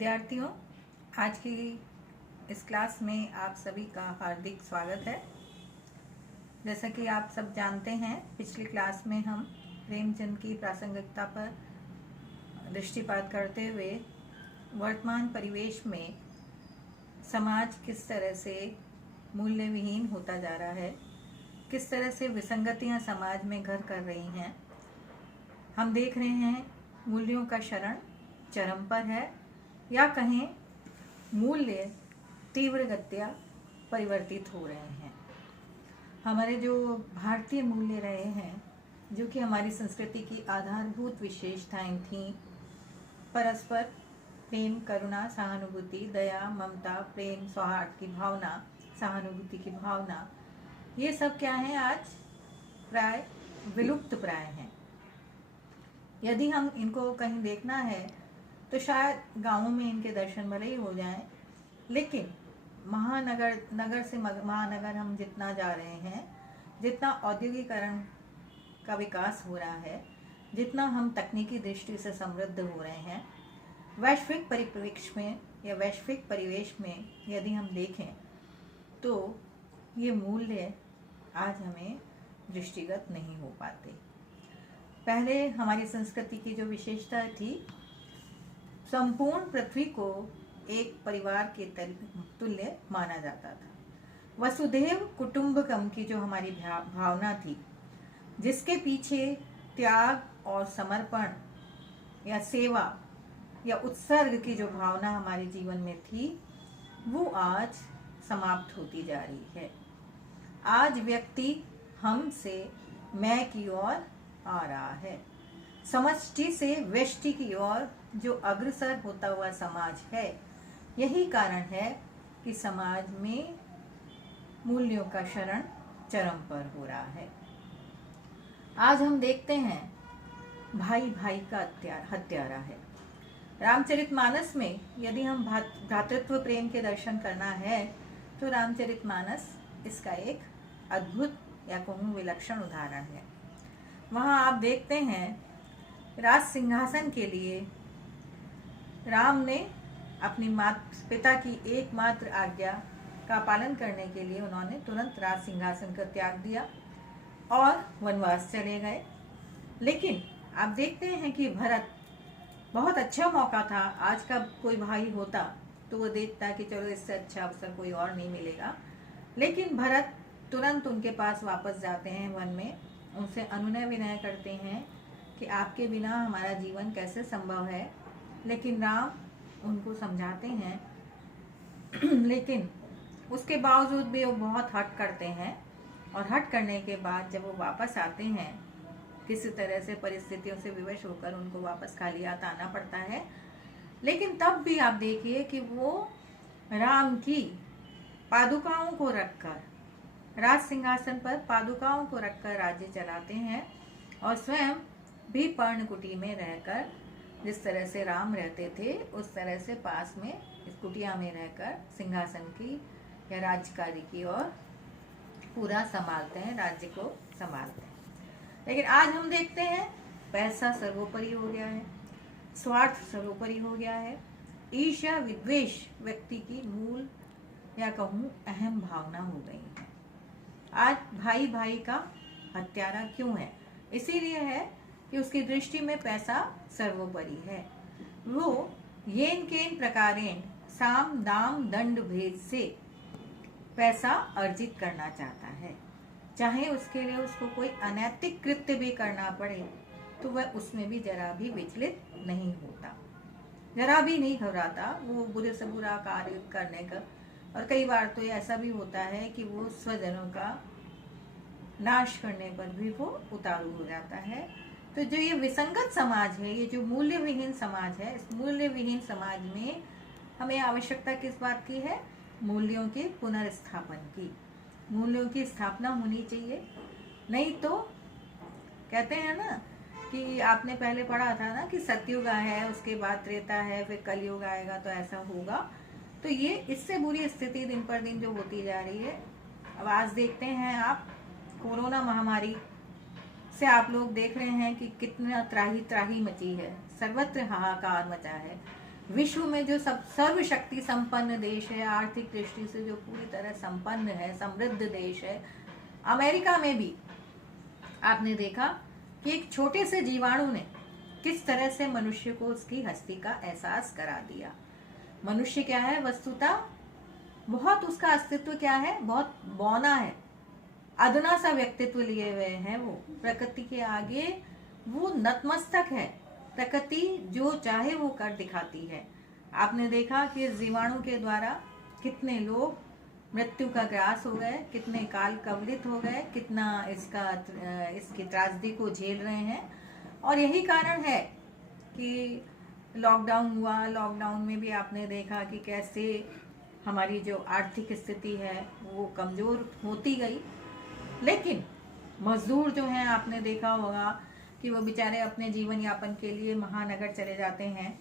विद्यार्थियों, आज की इस क्लास में आप सभी का हार्दिक स्वागत है। जैसा कि आप सब जानते हैं, पिछली क्लास में हम प्रेमचंद की प्रासंगिकता पर दृष्टिपात करते हुए वर्तमान परिवेश में समाज किस तरह से मूल्य विहीन होता जा रहा है, किस तरह से विसंगतियां समाज में घर कर रही हैं। हम देख रहे हैं मूल्यों का क्षरण चरम पर है, या कहें मूल्य तीव्र गत्या परिवर्तित हो रहे हैं। हमारे जो भारतीय मूल्य रहे हैं, जो कि हमारी संस्कृति की आधारभूत विशेषताएं थीं, परस्पर प्रेम, करुणा, सहानुभूति, दया, ममता, प्रेम, सौहार्द की भावना, सहानुभूति की भावना, ये सब क्या है, आज प्राय विलुप्त प्राय हैं। यदि हम इनको कहीं देखना है तो शायद गांवों में इनके दर्शन भले ही हो जाएं, लेकिन नगर से महानगर हम जितना जा रहे हैं, जितना औद्योगिकरण का विकास हो रहा है, जितना हम तकनीकी दृष्टि से समृद्ध हो रहे हैं, वैश्विक परिप्रेक्ष्य में या वैश्विक परिवेश में यदि हम देखें तो ये मूल्य आज हमें दृष्टिगत नहीं हो पाते। पहले हमारी संस्कृति की जो विशेषता थी, संपूर्ण पृथ्वी को एक परिवार के तुल्य माना जाता था। वसुधैव कुटुंबकम की जो हमारी भावना थी, जिसके पीछे त्याग और समर्पण या सेवा या उत्सर्ग की जो भावना हमारे जीवन में थी, वो आज समाप्त होती जा रही है। आज व्यक्ति हम से मैं की ओर आ रहा है। समष्टि से व्यष्टि की ओर जो अग्रसर होता हुआ समाज है, यही कारण है कि समाज में मूल्यों का क्षरण चरम पर हो रहा है। आज हम देखते हैं भाई भाई का हत्यारा है। रामचरितमानस में यदि हम भ्रातृत्व प्रेम के दर्शन करना है तो रामचरितमानस इसका एक अद्भुत या कहूँ विलक्षण उदाहरण है। वहाँ आप देखते हैं राज सिंहासन के लिए राम ने अपनी पिता की एकमात्र आज्ञा का पालन करने के लिए उन्होंने तुरंत राज सिंहासन का त्याग दिया और वनवास चले गए। लेकिन आप देखते हैं कि भरत, बहुत अच्छा मौका था, आज का कोई भाई होता तो वो देखता कि चलो इससे अच्छा अवसर कोई और नहीं मिलेगा, लेकिन भरत तुरंत उनके पास वापस जाते हैं वन में, उनसे अनुनय विनय करते हैं कि आपके बिना हमारा जीवन कैसे संभव है। लेकिन राम उनको समझाते हैं लेकिन उसके बावजूद भी वो बहुत हट करते हैं, और हट करने के बाद जब वो वापस आते हैं, किसी तरह से परिस्थितियों से विवश होकर उनको वापस खाली हाथ आना पड़ता है। लेकिन तब भी आप देखिए कि वो राम की पादुकाओं को रखकर, राज सिंहासन पर पादुकाओं को रखकर राज्य चलाते हैं, और स्वयं भी पर्णकुटी में रहकर, जिस तरह से राम रहते थे उस तरह से पास में इस कुटिया में रहकर सिंहासन की या राज्यकारी की ओर पूरा संभालते हैं, राज्य को संभालते हैं। लेकिन आज हम देखते हैं पैसा सर्वोपरि हो गया है, स्वार्थ सर्वोपरि हो गया है, ईर्ष्या विद्वेष व्यक्ति की मूल या कहूँ अहम भावना हो गई है। आज भाई भाई का हत्यारा क्यों है? इसीलिए है कि उसकी दृष्टि में पैसा सर्वोपरि है। वो येन केन प्रकारेण साम दाम दंड भेद से पैसा अर्जित करना चाहता है, चाहे उसके लिए उसको कोई अनैतिक कृत्य भी करना पड़े तो वह उसमें भी जरा भी विचलित नहीं होता, जरा भी नहीं घबराता वो बुरे से बुरा कार्य करने का। और कई बार तो ऐसा भी होता है कि वो स्वजनों का नाश करने पर भी वो उतारू हो जाता है। तो जो ये विसंगत समाज है, ये जो मूल्य विहीन समाज है, इस मूल्य विहीन समाज में हमें आवश्यकता किस बात की है? मूल्यों के पुनर्स्थापन की। मूल्यों की स्थापना होनी चाहिए। नहीं तो कहते हैं ना कि आपने पहले पढ़ा था ना कि सतयुग है, उसके बाद त्रेता है, फिर कलयुग आएगा तो ऐसा होगा। तो ये इससे बुरी स्थिति दिन पर दिन जो होती जा रही है। अब आज देखते हैं आप, कोरोना महामारी से आप लोग देख रहे हैं कि कितना त्राही त्राही मची है, सर्वत्र हाहाकार मचा है। विश्व में जो सब सर्वशक्ति संपन्न देश है, आर्थिक दृष्टि से जो पूरी तरह संपन्न है, समृद्ध देश है, अमेरिका में भी आपने देखा कि एक छोटे से जीवाणु ने किस तरह से मनुष्य को उसकी हस्ती का एहसास करा दिया। मनुष्य क्या है, वस्तुतः बहुत उसका अस्तित्व क्या है, बहुत बौना है, अदना सा व्यक्तित्व लिए हुए हैं। वो प्रकृति के आगे वो नतमस्तक है। प्रकृति जो चाहे वो कर दिखाती है। आपने देखा कि जीवाणु के द्वारा कितने लोग मृत्यु का ग्रास हो गए, कितने काल कवलित हो गए, कितना इसकी त्रासदी को झेल रहे हैं। और यही कारण है कि लॉकडाउन हुआ। लॉकडाउन में भी आपने देखा कि कैसे हमारी जो आर्थिक स्थिति है वो कमज़ोर होती गई। लेकिन मजदूर जो हैं, आपने देखा होगा कि वो बेचारे अपने जीवन यापन के लिए महानगर चले जाते हैं।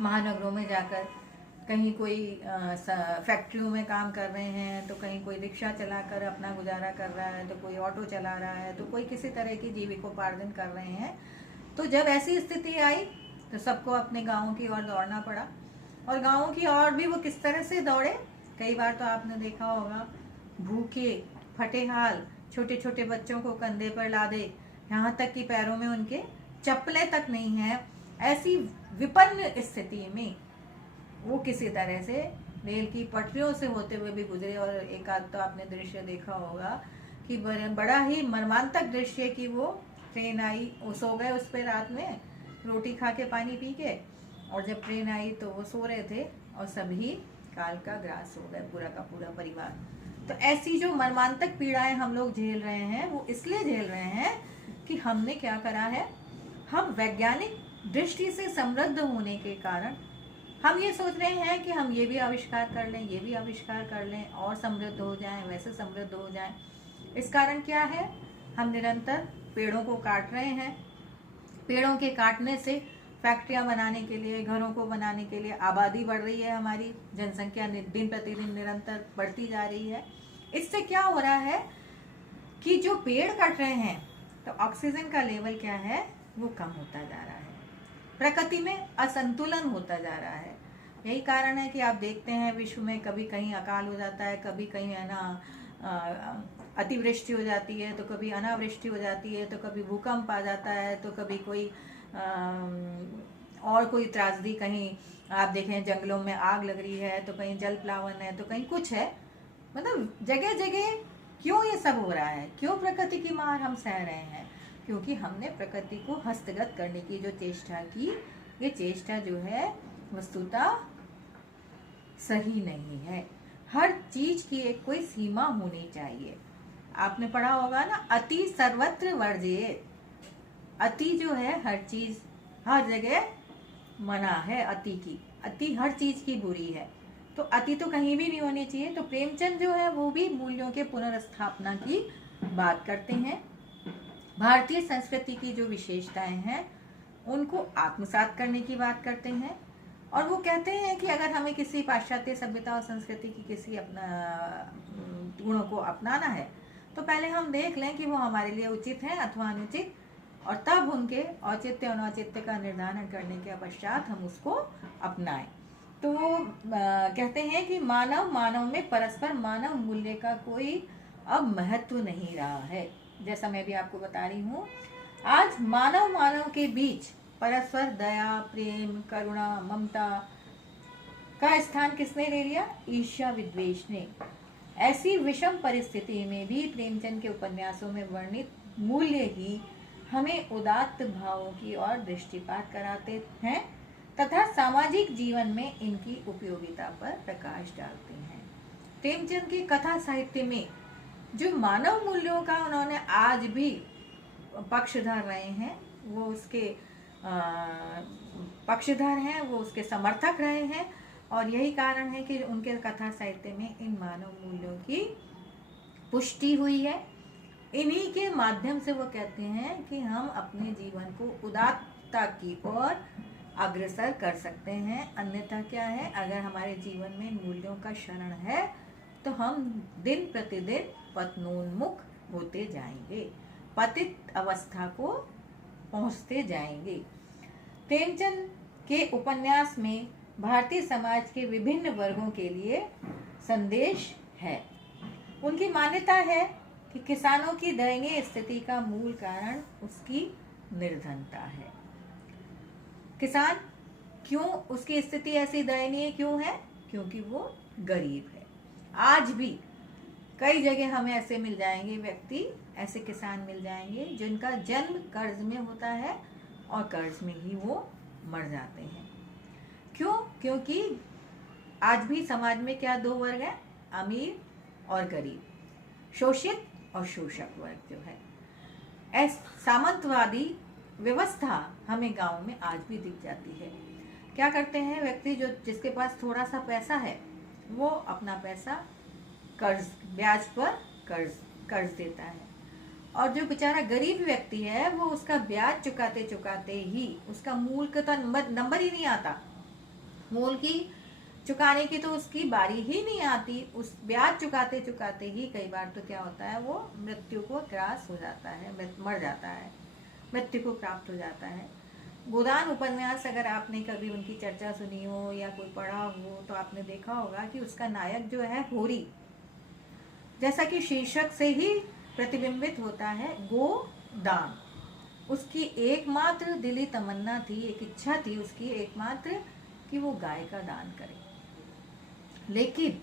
महानगरों में जाकर कहीं कोई फैक्ट्रियों में काम कर रहे हैं, तो कहीं कोई रिक्शा चलाकर अपना गुजारा कर रहा है, तो कोई ऑटो चला रहा है, तो कोई किसी तरह की जीविकोपार्जन कर रहे हैं। तो जब ऐसी स्थिति आई तो सबको अपने गाँव की ओर दौड़ना पड़ा। और गाँव की ओर भी वो किस तरह से दौड़े, कई बार तो आपने देखा होगा भूखे फटे हाल छोटे छोटे बच्चों को कंधे पर लादे, यहाँ तक कि पैरों में उनके चप्पलें तक नहीं है। ऐसी विपन्न स्थिति में वो किसी तरह से रेल की पटरियों से होते हुए भी गुजरे। और एक आध तो आपने दृश्य देखा होगा कि बड़ा ही मर्मांतक दृश्य कि वो ट्रेन आई, वो सो गए उस पर रात में रोटी खा के पानी पी के, और जब ट्रेन आई तो वो सो रहे थे और सभी काल का ग्रास हो गए, पूरा का पूरा परिवार। तो ऐसी जो मर्मांतक पीड़ाएं हम लोग झेल रहे हैं वो इसलिए झेल रहे हैं कि हमने क्या करा है, हम वैज्ञानिक दृष्टि से समृद्ध होने के कारण हम ये सोच रहे हैं कि हम ये भी आविष्कार कर लें, ये भी आविष्कार कर लें और समृद्ध हो जाएं, वैसे समृद्ध हो जाएं। इस कारण क्या है, हम निरंतर पेड़ों को काट रहे हैं। पेड़ों के काटने से फैक्ट्रियां बनाने के लिए, घरों को बनाने के लिए आबादी बढ़ रही है, हमारी जनसंख्या दिन प्रतिदिन निरंतर बढ़ती जा रही है। इससे क्या हो रहा है कि जो पेड़ कट रहे हैं तो ऑक्सीजन का लेवल क्या है, वो कम होता जा रहा है, प्रकृति में असंतुलन होता जा रहा है। यही कारण है कि आप देखते हैं विश्व में कभी कहीं अकाल हो जाता है, कभी कहीं है ना अतिवृष्टि हो जाती है, तो कभी अनावृष्टि हो जाती है, तो कभी भूकंप आ जाता है, तो कभी कोई और कोई त्रासदी, कहीं आप देखें जंगलों में आग लग रही है, तो कहीं जल प्लावन है, तो कहीं कुछ है। मतलब जगह जगह क्यों ये सब हो रहा है, क्यों प्रकृति की मार हम सह रहे हैं? क्योंकि हमने प्रकृति को हस्तगत करने की जो चेष्टा की, ये चेष्टा जो है वस्तुतः सही नहीं है। हर चीज की एक कोई सीमा होनी चाहिए। आपने पढ़ा होगा ना, अति सर्वत्र वर्जित। अति जो है हर चीज हर जगह मना है, अति की, अति हर चीज की बुरी है, तो अति तो कहीं भी नहीं होनी चाहिए। तो प्रेमचंद जो है वो भी मूल्यों के पुनर्स्थापना की बात करते हैं। भारतीय संस्कृति की जो विशेषताएं हैं उनको आत्मसात करने की बात करते हैं। और वो कहते हैं कि अगर हमें किसी पाश्चात्य सभ्यता और संस्कृति की किसी अपना गुणों को अपनाना है तो पहले हम देख लें कि वो हमारे लिए उचित है अथवा अनुचित, और तब उनके औचित्य अनौचित्य का निर्धारण करने के पश्चात हम उसको अपनाएं। तो वो कहते हैं कि मानव में परस्पर मानव मूल्य का कोई अब महत्व नहीं रहा है। जैसा मैं भी आपको बता रही हूँ, आज मानव के बीच परस्पर दया, प्रेम, करुणा, ममता का स्थान किसने ले लिया? ईर्ष्या, विद्वेष ने। ऐसी विषम परिस्थिति में भी प्रेमचंद के उपन्यासों में वर्णित मूल्य ही हमें उदात्त भावों की ओर दृष्टिपात कराते हैं तथा सामाजिक जीवन में इनकी उपयोगिता पर प्रकाश डालते हैं। प्रेमचंद की कथा साहित्य में जो मानव मूल्यों का उन्होंने आज भी पक्षधर रहे हैं, वो उसके पक्षधर हैं, वो उसके समर्थक रहे हैं। और यही कारण है कि उनके कथा साहित्य में इन मानव मूल्यों की पुष्टि हुई है। इन्हीं के माध्यम से वो कहते हैं कि हम अपने जीवन को उदात्तता की ओर अग्रसर कर सकते हैं। अन्यथा क्या है, अगर हमारे जीवन में मूल्यों का क्षरण है तो हम दिन प्रतिदिन पतनोन्मुख होते जाएंगे, पतित अवस्था को पहुंचते जाएंगे। प्रेमचंद के उपन्यास में भारतीय समाज के विभिन्न वर्गों के लिए संदेश है। उनकी मान्यता है कि किसानों की दयनीय स्थिति का मूल कारण उसकी निर्धनता है। किसान क्यों, उसकी स्थिति ऐसी दयनीय क्यों है? क्योंकि वो गरीब है। आज भी कई जगह हमें ऐसे मिल जाएंगे व्यक्ति, ऐसे किसान मिल जाएंगे जिनका जन्म कर्ज में होता है और कर्ज में ही वो मर जाते हैं। क्यों? क्योंकि आज भी समाज में क्या दो वर्ग हैं, अमीर और गरीब, शोषित और शोषक वर्ग जो है। सामंतवादी व्यवस्था हमें गांव में आज भी दिख जाती है। क्या करते हैं व्यक्ति, जो जिसके पास थोड़ा सा पैसा है वो अपना पैसा कर्ज, ब्याज पर कर्ज देता है, और जो बेचारा गरीब व्यक्ति है वो उसका ब्याज चुकाते चुकाते ही उसका मूल का तो नंबर ही नहीं आता, मूल की चुकाने की तो उसकी बारी ही नहीं आती। उस ब्याज चुकाते चुकाते ही कई बार तो क्या होता है, वो मृत्यु को ग्रास हो जाता है, मर जाता है, मृत्यु को प्राप्त हो जाता है। गोदान उपन्यास अगर आपने कभी उनकी चर्चा सुनी हो या कोई पढ़ा हो तो आपने देखा होगा कि उसका नायक जो है होरी, जैसा कि शीर्षक से ही प्रतिबिंबित होता है, गोदान। उसकी एकमात्र दिली तमन्ना थी, एक इच्छा थी उसकी एकमात्र, कि वो गाय का दान करे। लेकिन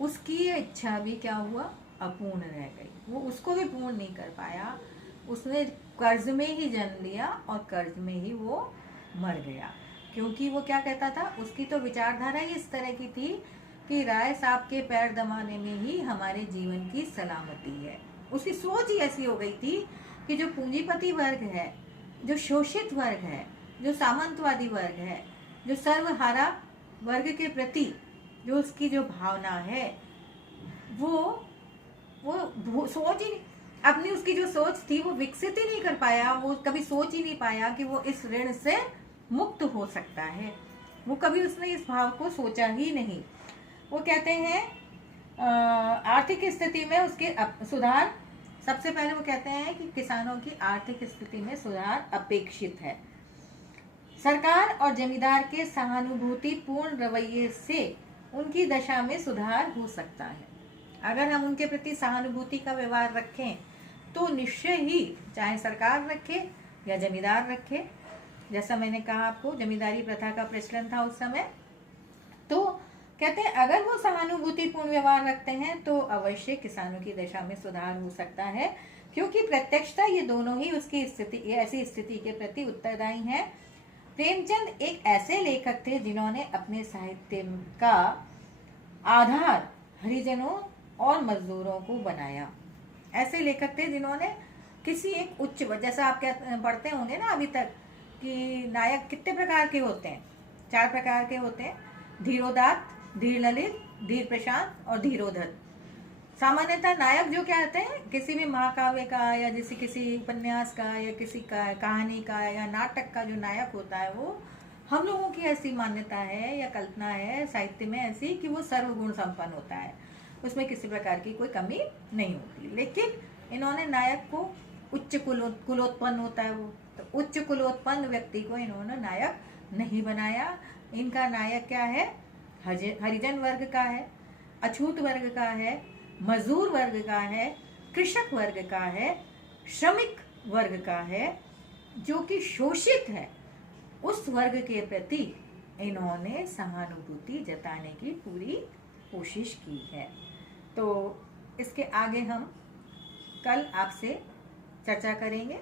उसकी ये इच्छा भी क्या हुआ, अपूर्ण रह गई, वो उसको भी पूर्ण नहीं कर पाया। उसने कर्ज में ही जन्म लिया और कर्ज में ही वो मर गया। क्योंकि वो क्या कहता था, उसकी तो विचारधारा ही इस तरह की थी कि राय साहब के पैर दबाने में ही हमारे जीवन की सलामती है। उसकी सोच ही ऐसी हो गई थी कि जो पूंजीपति वर्ग है, जो शोषित वर्ग है, जो सामंतवादी वर्ग है, जो सर्वहारा वर्ग के प्रति जो उसकी जो भावना है, वो सोच ही नहीं, अपनी उसकी जो सोच थी वो विकसित ही नहीं कर पाया। वो कभी सोच ही नहीं पाया कि वो इस ऋण से मुक्त हो सकता है। वो कभी उसने इस भाव को सोचा ही नहीं। वो कहते हैं आर्थिक स्थिति में उसके सुधार, सबसे पहले वो कहते हैं कि किसानों की आर्थिक स्थिति में सुधार अपेक्षित है। सरकार और जमींदार के सहानुभूतिपूर्ण रवैये से उनकी दशा में सुधार हो सकता है। अगर हम उनके प्रति सहानुभूति का व्यवहार रखें तो निश्चय ही, चाहे सरकार रखे या जमींदार रखे, जैसा मैंने कहा आपको जमींदारी प्रथा का प्रचलन था उस समय, तो कहते हैं अगर वो सहानुभूतिपूर्ण व्यवहार रखते हैं तो अवश्य किसानों की दशा में सुधार हो सकता है। क्योंकि प्रत्यक्षता ये दोनों ही उसकी स्थिति, ऐसी स्थिति के प्रति उत्तरदायी हैं। प्रेमचंद एक ऐसे लेखक थे जिन्होंने अपने साहित्य का आधार हरिजनों और मजदूरों को बनाया। ऐसे लेखक थे जिन्होंने किसी एक उच्च, जैसा आप पढ़ते होंगे ना अभी तक कि नायक कितने प्रकार के होते हैं, 4 प्रकार के होते हैं, धीरोदात्त, धीर ललित, धीर प्रशांत और धीरोधर। सामान्यतः नायक जो क्या होते हैं, किसी भी महाकाव्य का या जैसे किसी उपन्यास का या किसी का कहानी का या नाटक का जो नायक होता है, वो हम लोगों की ऐसी मान्यता है या कल्पना है साहित्य में ऐसी कि वो सर्वगुण संपन्न होता है, उसमें किसी प्रकार की कोई कमी नहीं होती। लेकिन इन्होंने नायक को उच्च कुलोत्पन्न होता है वो, तो उच्च कुलोत्पन्न व्यक्ति को इन्होंने नायक नहीं बनाया। इनका नायक क्या है, हरिजन वर्ग का है, अछूत वर्ग का है, मजदूर वर्ग का है, कृषक वर्ग का है, श्रमिक वर्ग का है, जो कि शोषित है। उस वर्ग के प्रति इन्होंने सहानुभूति जताने की पूरी कोशिश की है। तो इसके आगे हम कल आपसे चर्चा करेंगे।